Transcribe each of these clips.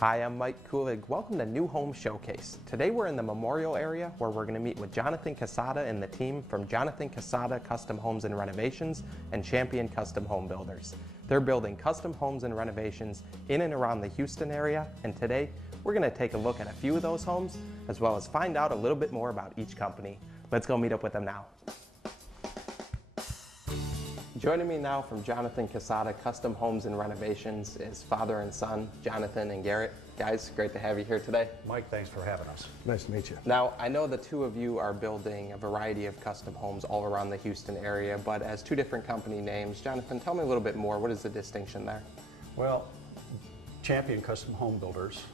Hi, I'm Mike Kulig. Welcome to New Home Showcase. Today we're in the Memorial area where we're going to meet with Jonathan Casada and the team from Jonathan Casada Custom Homes and Renovations and Champion Custom Home Builders. They're building custom homes and renovations in and around the Houston area, and today we're going to take a look at a few of those homes as well as find out a little bit more about each company. Let's go meet up with them now. Joining me now from Jonathan Casada Custom Homes and Renovations is father and son, Jonathan and Garrett. Guys, great to have you here today. Mike, thanks for having us. Nice to meet you. Now, I know the two of you are building a variety of custom homes all around the Houston area, but as two different company names, Jonathan, tell me a little bit more. What is the distinction there? Well, Champion Custom Home Builders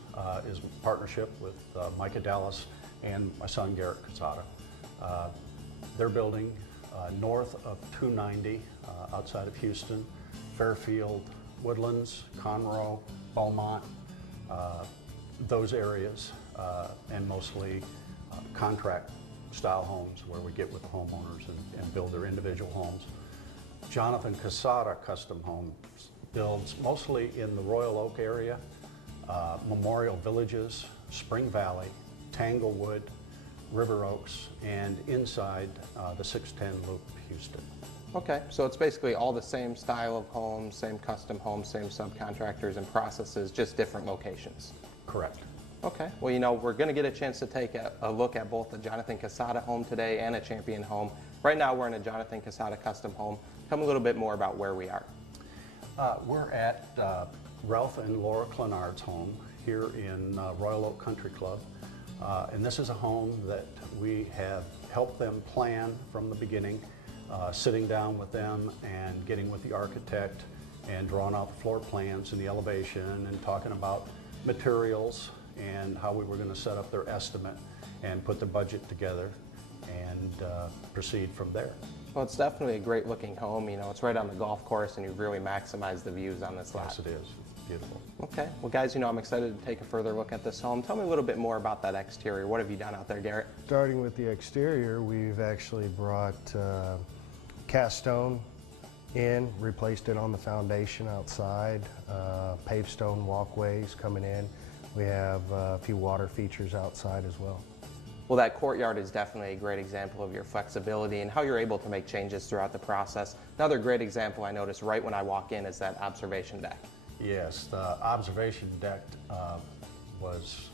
is a partnership with Micah Dallas and my son, Garrett Casada. They're building north of 290 outside of Houston, Fairfield, Woodlands, Conroe, Beaumont, those areas, and mostly contract style homes where we get with the homeowners and build their individual homes. Jonathan Casada Custom Homes builds mostly in the Royal Oak area, Memorial Villages, Spring Valley, Tanglewood, River Oaks, and inside the 610 Loop, Houston. Okay, so it's basically all the same style of homes, same custom homes, same subcontractors and processes, just different locations. Correct. Okay, well, you know, we're going to get a chance to take a look at both the Jonathan Casada home today and a Champion home. Right now, we're in a Jonathan Casada custom home. Tell me a little bit more about where we are. We're at Ralph and Laura Clenard's home here in Royal Oak Country Club. And this is a home that we have helped them plan from the beginning, sitting down with them and getting with the architect and drawing out the floor plans and the elevation and talking about materials and how we were going to set up their estimate and put the budget together and proceed from there. Well, it's definitely a great looking home. You know, it's right on the golf course and you really maximize the views on this lot. Yes, it is. Beautiful. Okay, well guys, you know, I'm excited to take a further look at this home. Tell me a little bit more about that exterior. What have you done out there, Garrett? Starting with the exterior, we've actually brought cast stone in, replaced it on the foundation outside, paved stone walkways coming in. We have a few water features outside as well. Well, that courtyard is definitely a great example of your flexibility and how you're able to make changes throughout the process. Another great example I noticed right when I walk in is that observation deck. Yes, the observation deck was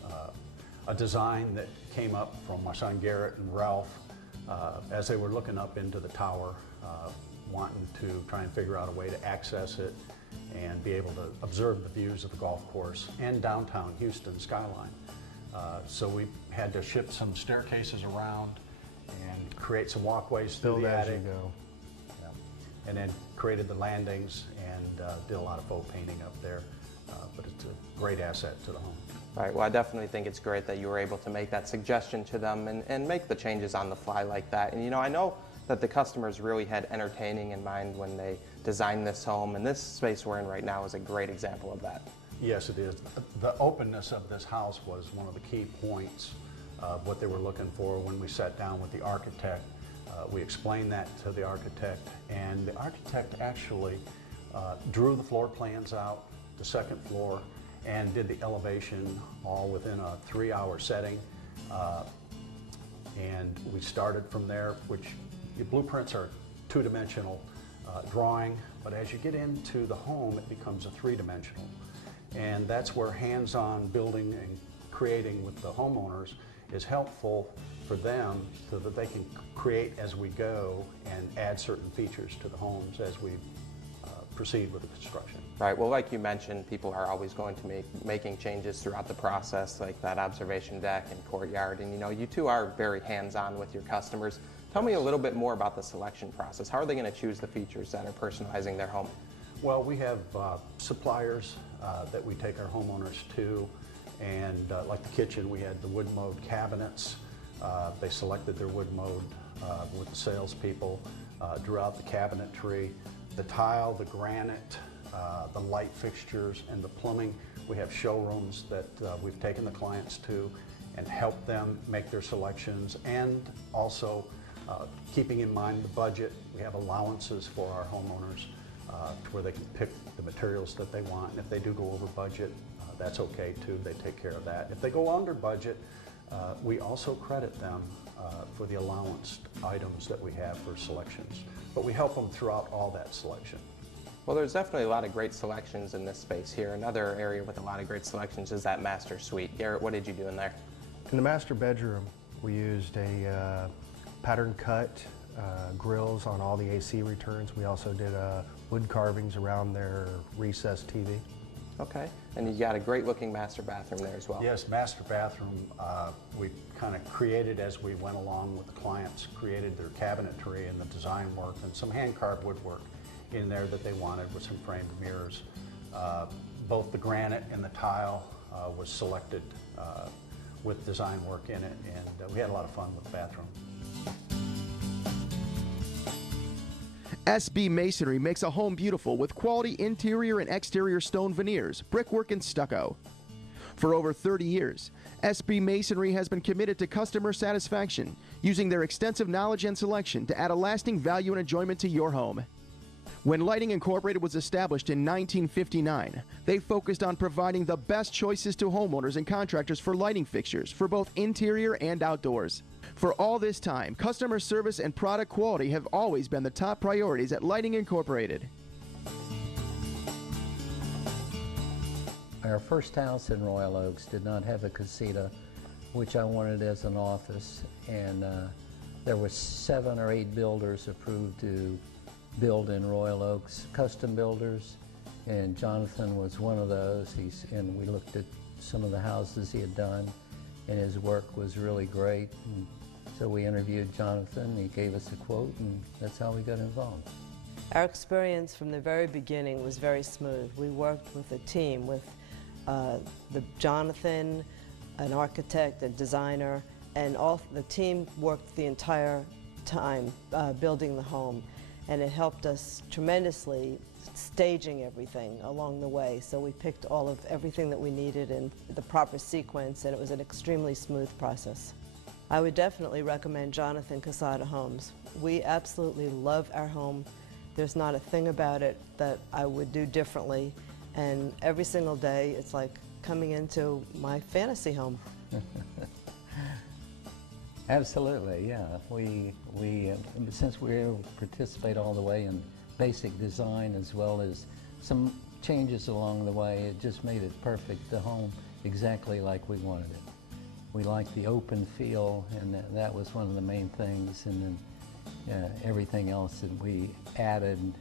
a design that came up from my son Garrett and Ralph as they were looking up into the tower, wanting to try and figure out a way to access it and be able to observe the views of the golf course and downtown Houston skyline. So we had to ship some staircases around and create some walkways through the attic. Build as you go. And then created the landings and did a lot of faux painting up there, but it's a great asset to the home. Right, well I definitely think it's great that you were able to make that suggestion to them and make the changes on the fly like that. And you know, I know that the customers really had entertaining in mind when they designed this home, and this space we're in right now is a great example of that. Yes, it is. The openness of this house was one of the key points of what they were looking for when we sat down with the architect. We explained that to the architect, and the architect actually drew the floor plans out, the second floor, and did the elevation all within a 3-hour setting. And we started from there, which your blueprints are two-dimensional drawing, but as you get into the home, it becomes a three-dimensional. And that's where hands-on building and creating with the homeowners is helpful for them so that they can create as we go and add certain features to the homes as we proceed with the construction. Right, well like you mentioned, people are always going to be making changes throughout the process, like that observation deck and courtyard, and you know, you two are very hands-on with your customers. Tell me a little bit more about the selection process. How are they going to choose the features that are personalizing their home? Well, we have suppliers that we take our homeowners to, and like the kitchen, we had the wood mode cabinets. They selected their wood mode with the salespeople, drew out the cabinetry, the tile, the granite, the light fixtures, and the plumbing. We have showrooms that we've taken the clients to and helped them make their selections, and also keeping in mind the budget. We have allowances for our homeowners to where they can pick the materials that they want, and if they do go over budget, that's okay too. They take care of that. If they go under budget, we also credit them for the allowance items that we have for selections. But we help them throughout all that selection. Well, there's definitely a lot of great selections in this space here. Another area with a lot of great selections is that master suite. Garrett, what did you do in there? In the master bedroom, we used a pattern cut grills on all the AC returns. We also did wood carvings around their recessed TV. Okay, and you got a great looking master bathroom there as well. Yes, master bathroom, we kind of created as we went along with the clients, created their cabinetry and the design work and some hand-carved woodwork in there that they wanted with some framed mirrors. Both the granite and the tile was selected with design work in it, and we had a lot of fun with the bathroom. SB Masonry makes a home beautiful with quality interior and exterior stone veneers, brickwork, and stucco. For over 30 years, SB Masonry has been committed to customer satisfaction, using their extensive knowledge and selection to add a lasting value and enjoyment to your home. When Lighting Incorporated was established in 1959, they focused on providing the best choices to homeowners and contractors for lighting fixtures for both interior and outdoors. For all this time, customer service and product quality have always been the top priorities at Lighting Incorporated. Our first house in Royal Oaks did not have a casita, which I wanted as an office, and there were 7 or 8 builders approved to build in Royal Oaks, custom builders, and Jonathon was one of those. And we looked at some of the houses he had done, and his work was really great. And so we interviewed Jonathon, he gave us a quote, and that's how we got involved. Our experience from the very beginning was very smooth. We worked with a team, with Jonathon, an architect, a designer, and the team worked the entire time building the home. And it helped us tremendously staging everything along the way. So we picked everything that we needed in the proper sequence, and it was an extremely smooth process. I would definitely recommend Jonathon Casada Homes. We absolutely love our home. There's not a thing about it that I would do differently. And every single day, it's like coming into my fantasy home. Absolutely, yeah. Since we were able to participate all the way in basic design as well as some changes along the way, it just made it perfect, the home exactly like we wanted it. We liked the open feel, and that was one of the main things, and then everything else that we added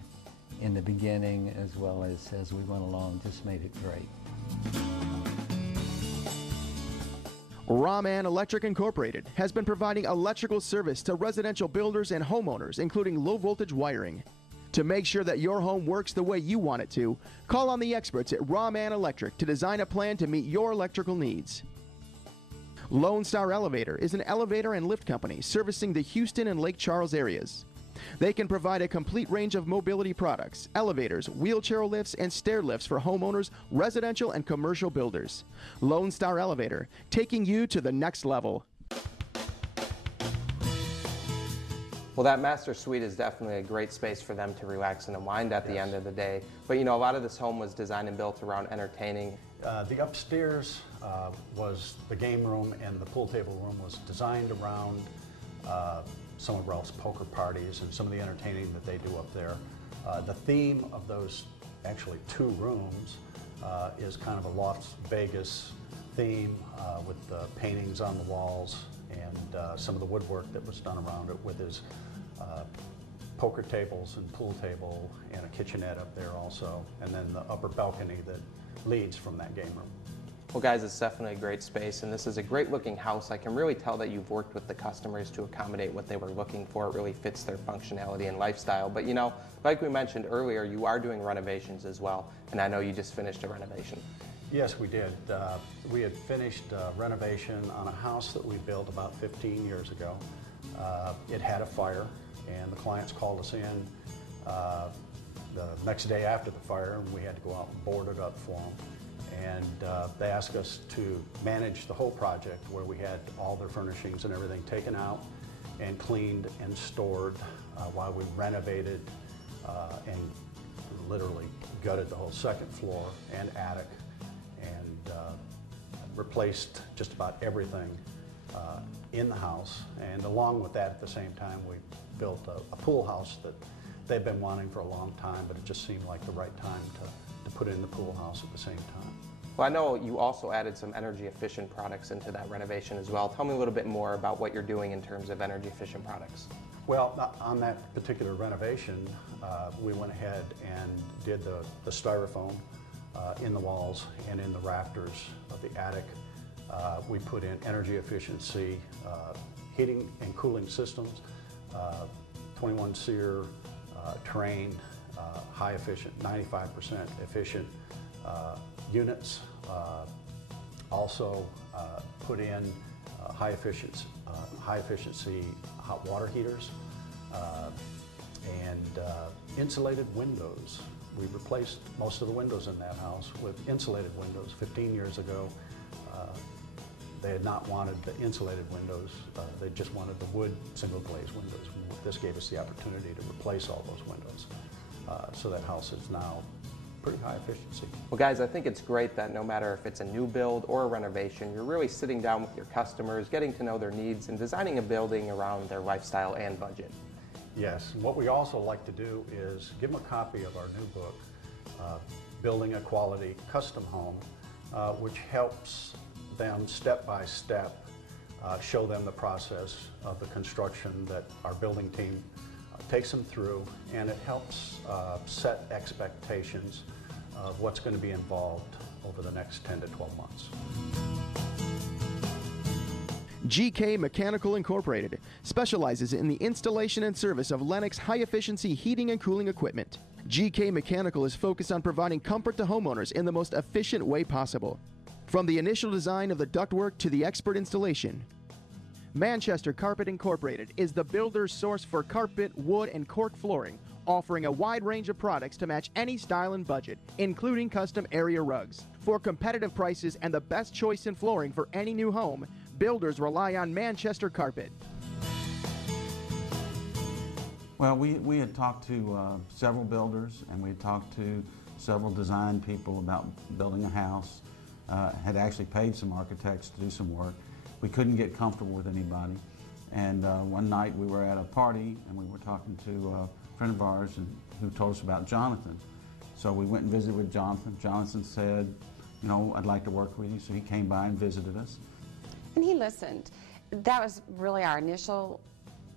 in the beginning as well as we went along just made it great. Rom-Ann Electric Incorporated has been providing electrical service to residential builders and homeowners, including low-voltage wiring. To make sure that your home works the way you want it to, call on the experts at Rom-Ann Electric to design a plan to meet your electrical needs. Lone Star Elevator is an elevator and lift company servicing the Houston and Lake Charles areas. They can provide a complete range of mobility products, elevators, wheelchair lifts, and stair lifts for homeowners, residential, and commercial builders. Lone Star Elevator, taking you to the next level. Well, that master suite is definitely a great space for them to relax and unwind at the end of the day. But you know, a lot of this home was designed and built around entertaining. The upstairs was the game room, and the pool table room was designed around some of Ralph's poker parties and some of the entertaining that they do up there. The theme of those actually 2 rooms is kind of a Las Vegas theme with the paintings on the walls and some of the woodwork that was done around it with his poker tables and pool table and a kitchenette up there also, and then the upper balcony that leads from that game room. Well guys, it's definitely a great space, and this is a great looking house. I can really tell that you've worked with the customers to accommodate what they were looking for. It really fits their functionality and lifestyle. But you know, like we mentioned earlier, you are doing renovations as well, and I know you just finished a renovation. Yes, we did. We had finished renovation on a house that we built about 15 years ago. It had a fire, and the clients called us in the next day after the fire, and we had to go out and board it up for them. And they asked us to manage the whole project, where we had all their furnishings and everything taken out and cleaned and stored while we renovated and literally gutted the whole second floor and attic. And replaced just about everything in the house. And along with that, at the same time, we built a pool house that they've been wanting for a long time, but it just seemed like the right time to put in the pool house at the same time. Well, I know you also added some energy efficient products into that renovation as well. Tell me a little bit more about what you're doing in terms of energy efficient products. Well, on that particular renovation, we went ahead and did the styrofoam in the walls and in the rafters of the attic. We put in energy efficiency heating and cooling systems, 21 SEER terrain, high efficient, 95% efficient units. Also put in high efficiency hot water heaters and insulated windows. We replaced most of the windows in that house with insulated windows. 15 years ago, they had not wanted the insulated windows. They just wanted the wood single glaze windows. This gave us the opportunity to replace all those windows. So that house is now pretty high efficiency. Well, guys, I think it's great that no matter if it's a new build or a renovation, you're really sitting down with your customers, getting to know their needs, and designing a building around their lifestyle and budget. Yes, and what we also like to do is give them a copy of our new book, Building a Quality Custom Home, which helps them step by step show them the process of the construction that our building team takes them through, and it helps set expectations of what's going to be involved over the next 10 to 12 months. G.K Mechanical Incorporated specializes in the installation and service of Lennox high-efficiency heating and cooling equipment. G.K Mechanical is focused on providing comfort to homeowners in the most efficient way possible. From the initial design of the ductwork to the expert installation, Manchester Carpet Incorporated is the builder's source for carpet, wood, and cork flooring, offering a wide range of products to match any style and budget, including custom area rugs. For competitive prices and the best choice in flooring for any new home, builders rely on Manchester Carpet. Well, we had talked to several builders, and we had talked to several design people about building a house, had actually paid some architects to do some work. We couldn't get comfortable with anybody, and one night we were at a party and we were talking to a friend of ours who told us about Jonathon. So we went and visited with Jonathon. Jonathon said, you know, I'd like to work with you, so he came by and visited us. And he listened. That was really our initial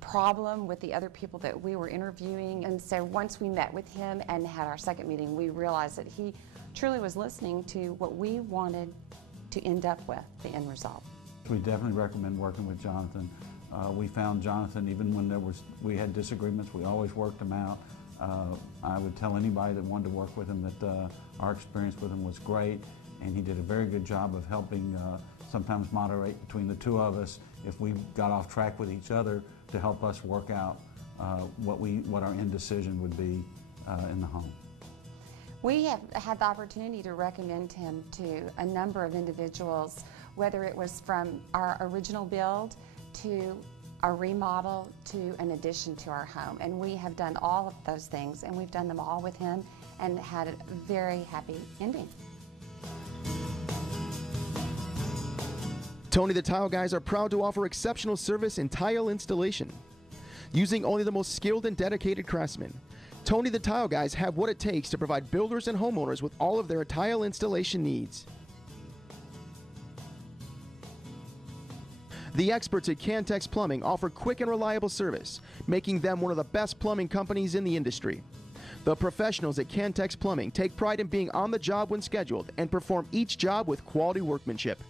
problem with the other people that we were interviewing, and so once we met with him and had our second meeting, we realized that he truly was listening to what we wanted to end up with, the end result. We definitely recommend working with Jonathon. We found Jonathon, even when we had disagreements, we always worked them out. I would tell anybody that wanted to work with him that our experience with him was great, and he did a very good job of helping sometimes moderate between the two of us if we got off track with each other, to help us work out what our end decision would be in the home. We have had the opportunity to recommend him to a number of individuals, whether it was from our original build to a remodel to an addition to our home. And we have done all of those things, and we've done them all with him and had a very happy ending. Tony the Tile Guys are proud to offer exceptional service in tile installation. Using only the most skilled and dedicated craftsmen, Tony the Tile Guys have what it takes to provide builders and homeowners with all of their tile installation needs. The experts at Cantex Plumbing offer quick and reliable service, making them one of the best plumbing companies in the industry. The professionals at Cantex Plumbing take pride in being on the job when scheduled and perform each job with quality workmanship.